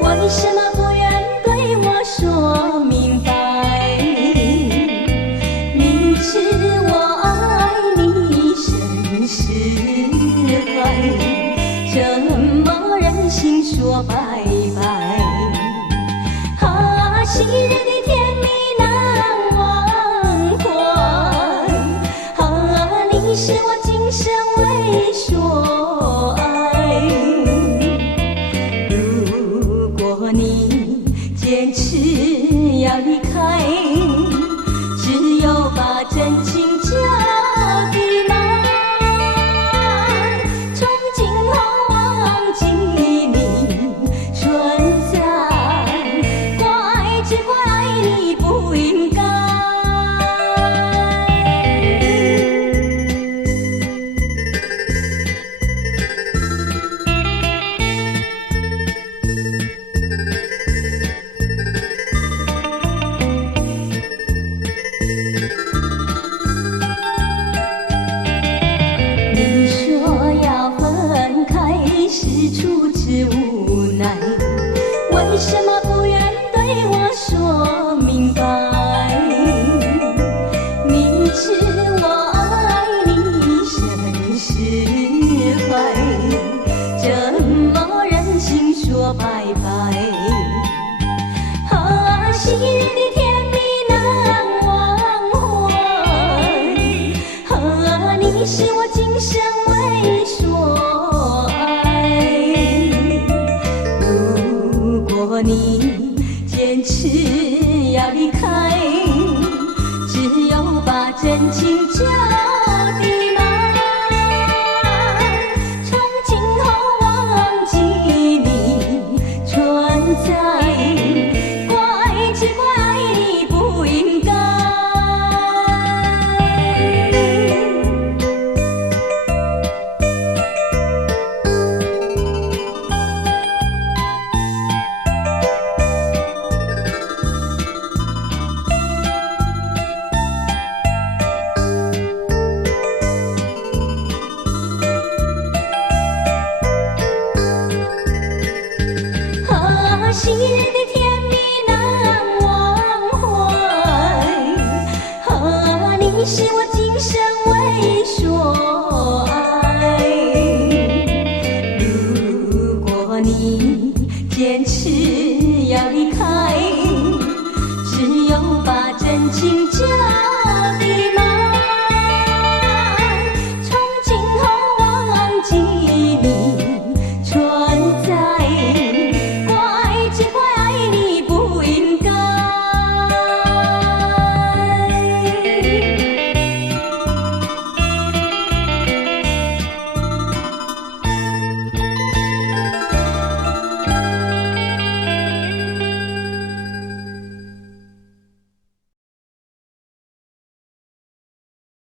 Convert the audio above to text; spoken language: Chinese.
为什么不愿对我说明白？明知我爱你甚是怀，怎么忍心说拜拜？啊，昔日的甜蜜难忘怀，啊，你是我今生唯所爱。你坚持要离开，只有把真情交给爱。从今后忘记你存在，怪只怪爱你不应该。出自无奈，为什么不愿对我说明白？明知我爱你甚是怀，怎么忍心说拜拜？啊，昔日的甜蜜难忘怀，啊，你是我今生唯所爱。你坚持要离开，只有把真情交给爱。从今后忘记你存在，怪只怪爱你不应该。昔日的